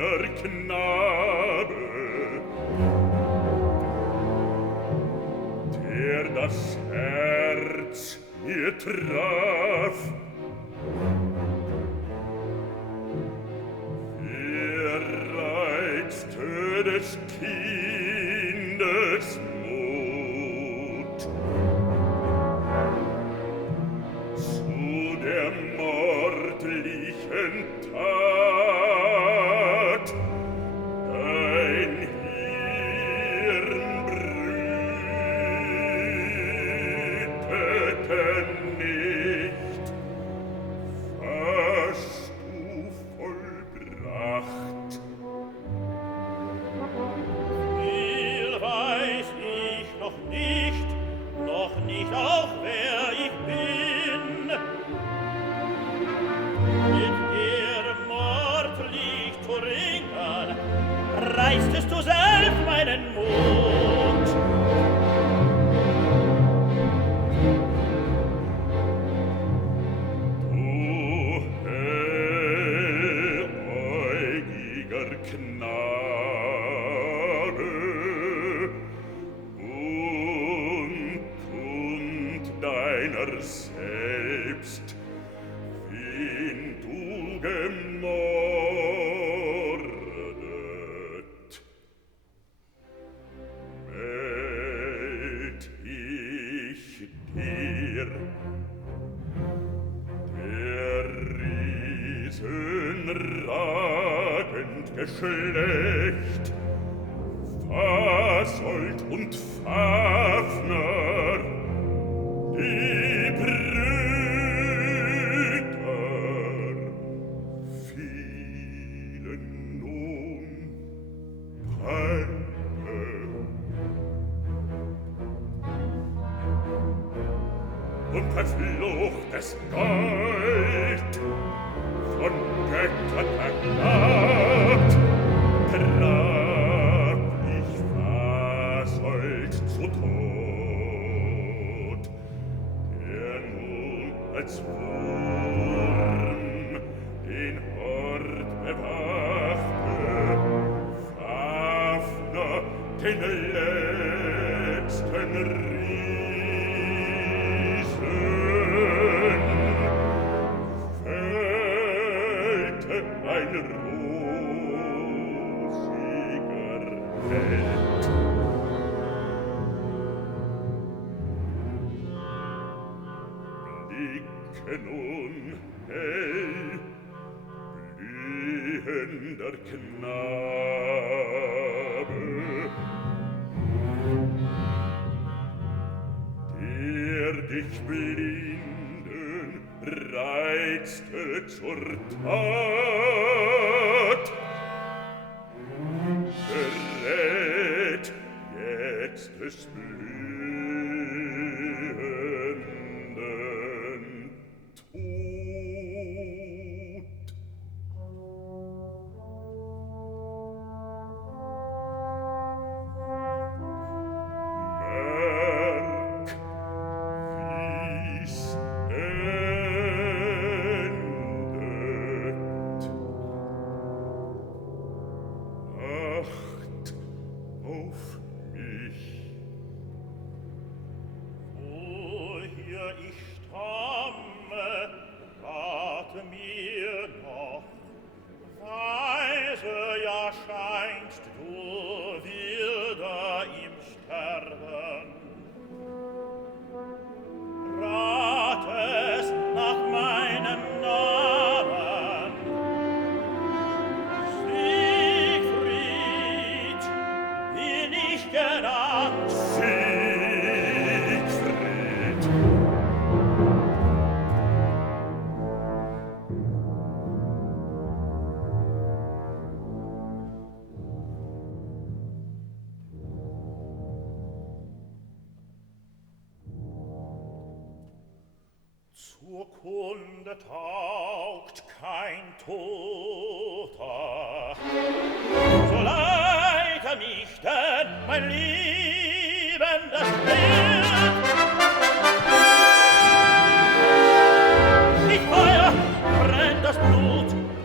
schöner Knabe, der das Herz mir traf. Er reizte des Kindes Mut zu der mordlichen Tat. Dein Hirn brütete nicht, hast du vollbracht. Viel weiß ich noch nicht auch wer ich bin. Mit der mordlich zu ringen, reißtest du selbst meinen Mut. Du helläugiger Knabe, unkund deiner selbst, wen du gemordet, meld ich dir, der riesenragend Geschlecht, Fasold und Fafner, die Brüder, fielen nun Palme. Und verfluchtes Gold von Göttern erlaubt, traf ich Fasold zu Tod, der nun als Wurm den Hort bewachte, Fafner den letzten Riesen, fällte ein rosiger Held. Blicke nun hell, blühender Knabe, der dich blinden reizte zur Tat. Berät jetzt des blühenden Tod. Merk, wie's endet. Acht auf mich. Woher ich stamme, rate mir noch. Weise ja scheinst du wilder im Sterben. Ratest nach meinem Namen. Siegfried bin ich genannt. Siegfried. Zur Kunde taugt kein Toter. So leite mich denn, mein liebendes Leben,